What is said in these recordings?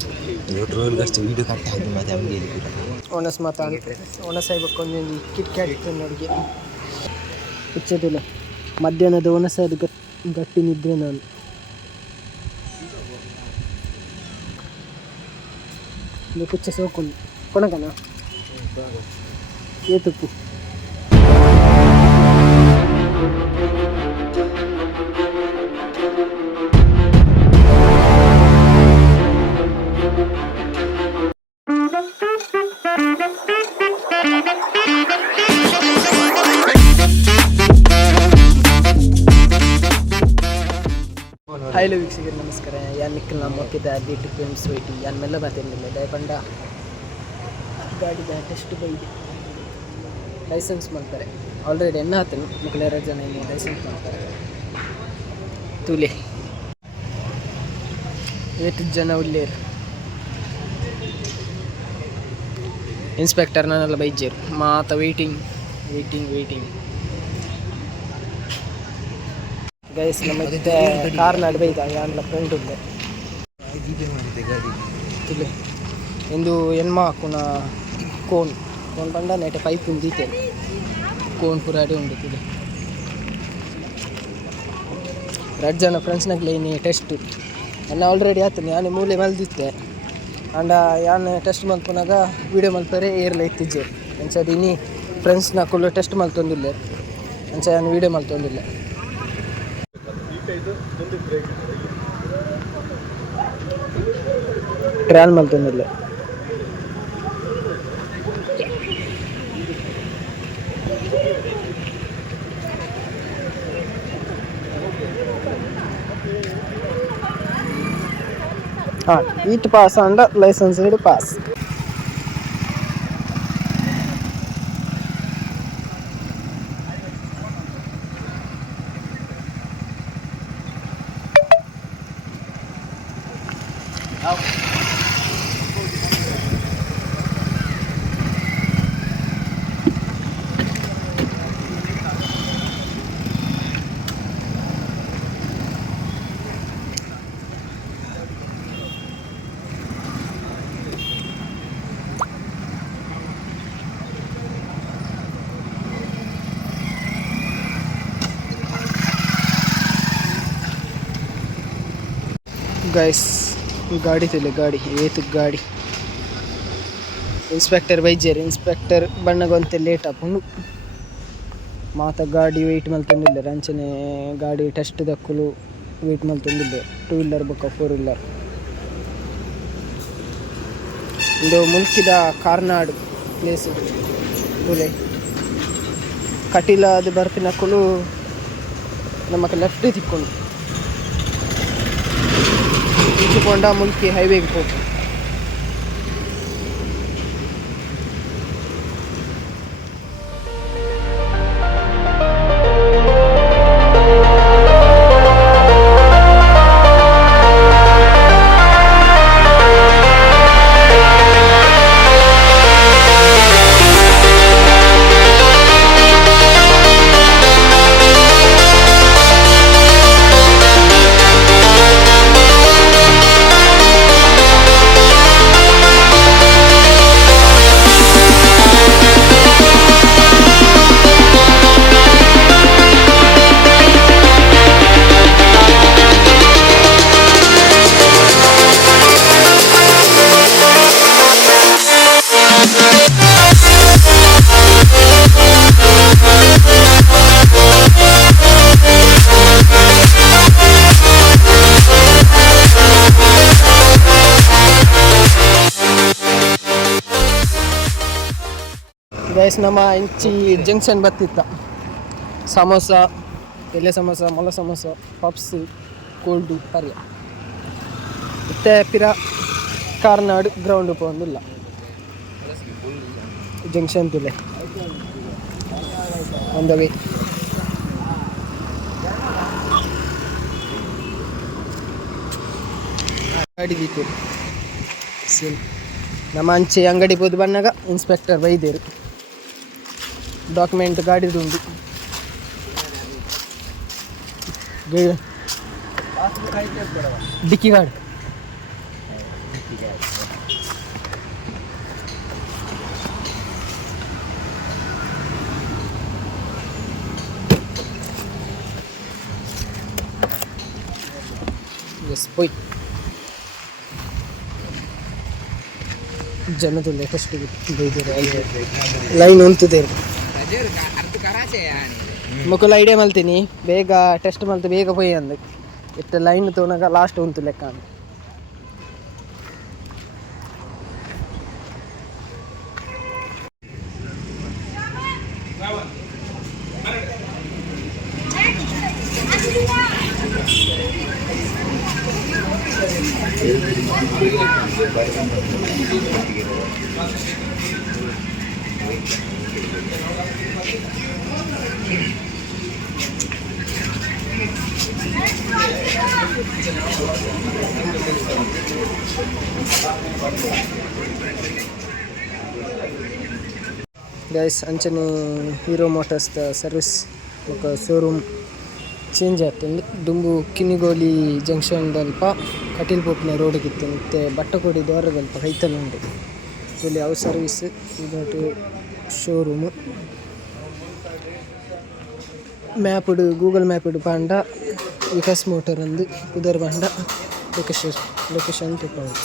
Video cut ಆಗಿ ಮತ್ತೆ ಹಂಗೆ ಓನಸ್ ಮಾತಾಡಿ ಓನಸ್ ಆಗ್ಬೇಕೊಂದು ಕಿಟ್ ಕ್ಯಾಟ್ ನೋಡಿಗೆ ಹುಚ್ಚದಿಲ್ಲ ಮಧ್ಯಾಹ್ನದ ಓನಸಾದ ಗಟ್ಟಿ ನಿದ್ರೆ ನಾನು ಕುಚ್ಚ ಸೋಕೊಂಡು ಕೊಣಕನ ಏತುಪ್ಪು ಹಲೋ ವೀಕ್ಷಕರು ನಮಸ್ಕಾರ ಯಾನ್ ನಿಖಿಲ್ ನಮ್ಮ ಒಕ್ಕಿದ ಡಿ ಫ್ರೆಂಡ್ಸ್ ವೈಟಿ ಯಾನ್ ಮೆಲ್ಲ ಬರ್ತಿರಲಿಲ್ಲ ದಯಪಂಡ ಗಾಡಿದ ಟೆಸ್ಟ್ ಬೈದೆ ಲೈಸೆನ್ಸ್ ಮಾಡ್ತಾರೆ ಆಲ್ರೆಡಿ ಎಣ್ಣೆ ಹಾತನು ಮಕ್ಕಳು 2 ಜನ ಇಲ್ಲಿ ಲೈಸೆನ್ಸ್ ಮಾಡ್ತಾರೆ ತೂಲೆ 8 ಜನ ಉಳ್ಳೇರು ಇನ್ಸ್ಪೆಕ್ಟರ್ ನಾನೆಲ್ಲ ಬೈಜೇರು ಮಾತ ವೇಟಿಂಗ್ ಗೈಸ್ ನಮ್ಮ ಜೊತೆ ಕಾರ್ನಾಡು ಬೈದ ಯಾನ್ಲ ಫ್ರೆಂಡ್ ಉಂಡೆ ಎಂದು ಎನ್ಮ ಹಾಕುನ ಕೋನ್ ಪಂಡ ನೆಟೆ ಪೈಪ್ ಉಂದಿತ್ತೇನೆ ಕೋನ್ ಪುರಾಡಿ ಉಂಡು ತುಲೆ 2 ಜನ ಫ್ರೆಂಡ್ಸ್ನಾಗಲೇ ಇನ್ನು ಟೆಸ್ಟ್ ನಾನು ಆಲ್ರೆಡಿ ಆತನು ಯಾನೆ ಮೂಲೆ ಮಲ್ದಿತ್ತೆ ಅಂಡ ಯಾನು ಟೆಸ್ಟ್ ಮಲ್ಪನಾಗ ವೀಡಿಯೋ ಮಲ್ಪರೆ ಏರ್ಲ ಇತ್ತಿಜ್ಜೆ ಅಂಚದು ಇನ್ನಿ ಫ್ರೆಂಡ್ಸ್ನ ಕುಲ್ಲು ಟೆಸ್ಟ್ ಮಲ್ತೊಂದಿಲ್ಲ ಅಂಚ ಯಾನು ವೀಡಿಯೋ ಮಲ್ತೊಂದಿಲ್ಲ ಟ್ರಯಲ್ ಮಲ್ತೊಂದಿಲ್ಲ ಈಟ್ ಪಾಸ್ ಅಂಡ ಲೈಸೆನ್ಸ್ ಪಾಸ್ ಗೈಸ್ ಗಾಡಿ ತಿಳಿ ಗಾಡಿ ಏತು ಗಾಡಿ ಇನ್ಸ್ಪೆಕ್ಟರ್ ಬೈಜೇರಿ ಇನ್ಸ್ಪೆಕ್ಟರ್ ಬಣ್ಣಗೊಂತೆ ಲೇಟ್ ಆಪುಂಡು ಮಾತ ಗಾಡಿ ವೆಯ್ಟ್ ಮಲ್ತೊಂದಿಲ್ಲ ರಂಚನೆ ಗಾಡಿ ಟೆಸ್ಟ್ ದಕ್ಕಲು ವೆಯ್ಟ್ ಮಲ್ತೊಂದಿಲ್ಲ 2 ವೀಲರ್ ಬೊಕ್ಕ 4 ವೀಲರ್ ಇದು ಮುಲ್ಕಿದ ಕಾರ್ನಾಡು ಪ್ಲೇಸ್ ತುಲೆ ಕಟೀಲ ಅದು ಬರ್ಪಿನಕ್ಕಲು ನಮಗೆ ಲೆಫ್ಟ್ ತಿಕ್ಕೊಂಡು ಇಟ್ಟುಕೊಂಡ ಮುಲ್ಕಿ ಹೈವೇಗೆ ಹೋಗಿ ಗೈಸ್ ನಮ್ಮ ಇಂಚಿ ಜಂಕ್ಷನ್ ಬರ್ತಿತ್ತ ಸಮೋಸ ಎಲೆ ಸಮೋಸ ಮೊಲ ಸಮೋಸ ಪಪ್ಸ್ ಕೋಲ್ಡು ಪರ್ಯ ಮತ್ತೆ ಪಿರ ಕಾರ್ನಾಡು ಗ್ರೌಂಡ್ ಪೋಂದಿಲ್ಲ ಜಂಕ್ಷನ್ ತುಲೆ ಆನ್ ದ ವೇ ಗಾಡಿ ದೀತೇರು ಸೇಮ್ ನಮ್ಮ ಅಂಚೆ ಅಂಗಡಿ ಹೋದ್ ಬಣ್ಣಾಗ ಇನ್ಸ್ಪೆಕ್ಟರ್ ಬೈದೇರು ಡಾಕ್ಯುಮೆಂಟ್ ಗಾಡಿದುಂಡು ಡಿಕ್ಕಿ ಗಾಡಿ ಎಸ್ ಪೊಯ್ ಜನದು ಲೇಟೆಸ್ಟ್ ಲೈನ್ ಉಂತದೆ ಮುಕ್ಕುಲ ಐಡಿಯಾ ಮಲ್ತೀನಿ ಬೇಗ ಟೆಸ್ಟ್ ಮಲ್ತು ಬೇಗ ಪೊಯ್ ಅಂದ ಇಟ್ಟು ಲೈನ್ ತೋನಾಗ ಲಾಸ್ಟ್ ಉಂಟು ಲೆಕ್ಕ ಅಂದ ಗೈಸ್ ಅಂಚನೆ ಹೀರೋ ಮೋಟರ್ಸ್ ಸರ್ವಿಸ್ ఒక ಶೋರೂಮ್ ಚೇಂಜ್ ಆಗ್ತದೆ ದುಂಬು ಕಿನಿಗೋಲಿ ಜಂಕ್ಷನ್ ದಲ್ಪ ಕಟೀಲ್ ಪೋಪಿನ ರೋಡ್ಗಿತ್ತು ಮತ್ತು ಬಟ್ಟಕೋಡಿ ದ್ವಾರದಲ್ಪ ಕೈತನುಂಡು ಇಲ್ಲಿ ಅವು ಸರ್ವಿಸ್ ಇದೊಂದು ಶೋರೂಮು ಮ್ಯಾಪ್ಡು ಗೂಗಲ್ ಮ್ಯಾಪ್ಡು ಪಾಂಡ ವಿಕಾಸ್ ಮೋಟರ್ ಒಂದು ಕುದರ್ ಪಾಂಡ ಲೊಕೇಶನ್ ತಗೊಂಡು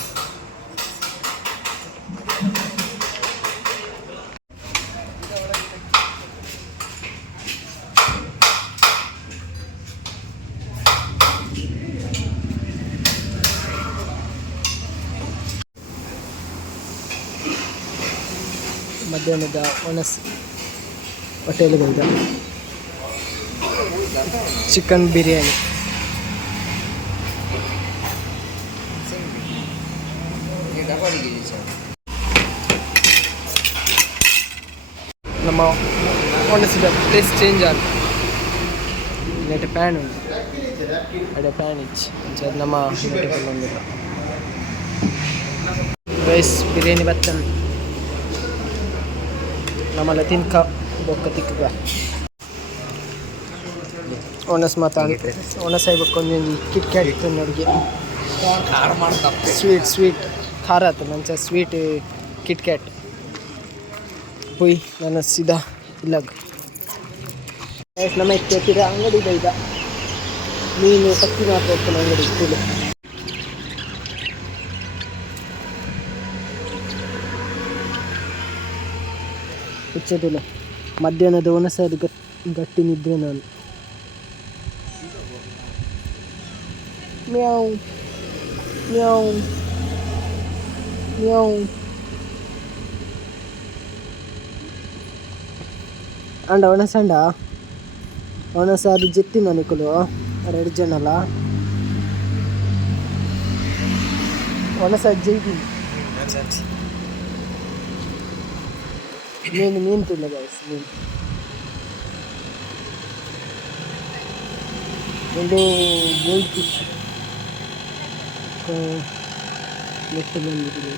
ಮಧ್ಯಾಹ್ನದ ಒಣಸ್ ಹೋಟೆಲ್ಗಳಿಂದ ಚಿಕನ್ ಬಿರಿಯಾನಿ ನಮ್ಮ ಒಣಸಿದ ಪ್ಲೇಸ್ ಚೇಂಜ್ ಆಗಿ ನೆಟ್ ಪ್ಯಾನ್ ಉಂಟು ಅಡೆ ಪ್ಯಾನ್ ಇಚ್ಚಿ ಅದು ನಮ್ಮ ಒಂದಿಲ್ಲ ರೈಸ್ ಬಿರಿಯಾನಿ ಬತ್ತನ್ ನಮ್ಮಲ್ಲ ತಿನ್ಕ ಬೊಕ್ಕ ತಿಕ್ಕ ಒಣಸ್ ಮಾತಾಡಿ ಒಣಸ್ ಆಗ್ಬೇಕು ಒಂದೊಂದು ಕಿಟ್ ಕ್ಯಾಟ್ ಇತ್ತು ನೋಡಿಗೆ ಸ್ವೀಟ್ ಖಾರ ಆಯ್ತು ಮಂಚ ಸ್ವೀಟ್ ಕಿಟ್ ಕ್ಯಾಟ್ ಪೊಯ್ ನನ್ನ ಸೀದಾ ಇಲ್ಲಾಗ ನಮ್ಮ ಇತ್ತಿರ ಅಂಗಡಿ ಇದೆ ಮೀನು ಪಕ್ಕಿ ಮಾತ್ರ ಹೋಗ್ತಾನೆ ಅಂಗಡಿ ಇತ್ತು ಹುಚ್ಚದಿಲ್ಲ ಮಧ್ಯಾಹ್ನದ ಒಣಸಾದ ಗಟ್ಟಿ ನಿದ್ರೆ ನಾನು ಮ್ಯಾವ್ ಮ್ಯಾವ್ ಮ್ಯಾವ್ ಅಂಡ ಒಣಸಂಡ ಒಣಸಾದು ಜೆತ್ತಿ ಮನಿಕಲು 2 ಜನಲ್ಲ ಒಣಸಾದ ಜೈಗಿ ಮೀನು ತಿಲ್ಲ ಗೈಸ್ ಮೀನು ಒಂದು ಗೋಲ್ಡ್ ಫಿಶ್ ನೆಟ್ಟು ಬಂದಿದೆ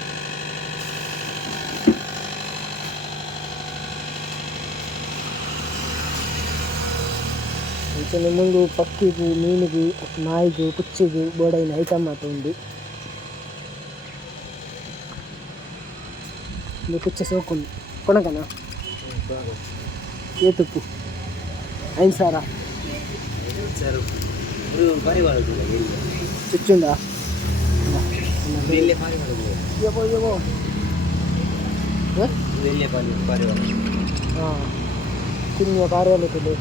ಅಂಚನೆ ಮುಂದೆ ಪಕ್ಕಿಗೂ ಮೀನಿಗೂ ನಾಯಿಗೂ ಕುಚ್ಚಿಗೂ ಬೋಡೈನ ಐಟಮ್ ಮಾತ್ರ ಉಂಡು ಇದು ಕುಚ್ಚ ಸೋಕೊಂಡು ಕೊಣಕನ ಏತುಪ್ಪು 5,000 ಚುಚ್ಚುಂಡ ಕುഞ്ഞ പാറവെള്ളത്തില്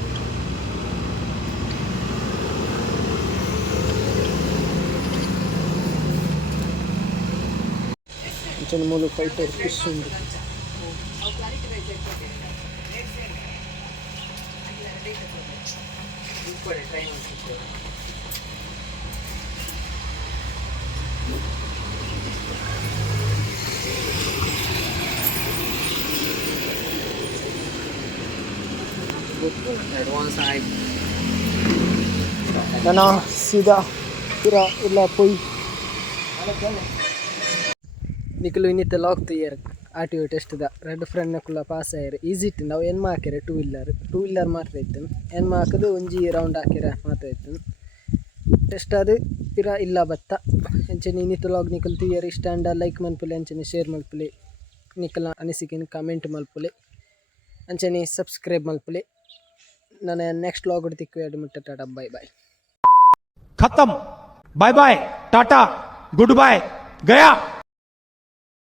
മൂന്ന് ഫൈറ്റർ ഫിഷ് ഉണ്ട് ನಾನು ಸೀದಾ ಇಲ್ಲ ಪೊಯ್ ನಿಖಲು ಇನ್ನಿತ್ತ ಲಾಕ್ ಇಯರ್ ಆರ್ ಟಿ ಒ ಟೆಸ್ಟ್ದ 2 ಫ್ರೆಂಡ್ನಕ್ಕುಲ್ಲ ಪಾಸ್ ಆಯ್ರು ಈಸಿ ಇತ್ತು ನಾವು ಏನು ಹಾಕ್ಯಾರ ಟೂ ವೀಲರ್ ಮಾತ್ರ ಇತ್ತು ಏನು ಹಾಕೋದು ಒಂಜಿ ರೌಂಡ್ ಹಾಕ್ಯಾರ ಮಾತ್ರ ಇತ್ತು ಟೆಸ್ಟ್ ಅದು ಬತ್ತಿರ ಇಲ್ಲ ಬತ್ತ ಅಂಚನೆ ಇನ್ನಿತ ಲಾಗ್ ನಿಕಲ್ ತೂಯರ್ ಇಷ್ಟ ಅಂಡ ಲೈಕ್ ಮಲ್ಪುಲೆ ಅಂಚನೆ ಶೇರ್ ಮಲ್ಪುಲೆ ನಿಕಲ್ನ ಅನಿಸಿಕೆನ ಕಮೆಂಟ್ ಮಲ್ಪುಲೆ ಅಂಚನೆ ಸಬ್ಸ್ಕ್ರೈಬ್ ಮಲ್ಪುಲೆ ನನ್ನ ನೆಕ್ಸ್ಟ್ ಲಾಗ್ ತಿಕ್ಕು ಎರಡು ಮುಟ್ಟ ಟಾಟಾ ಬಾಯ್ ಬಾಯ್ खत्म bye bye tata goodbye गया।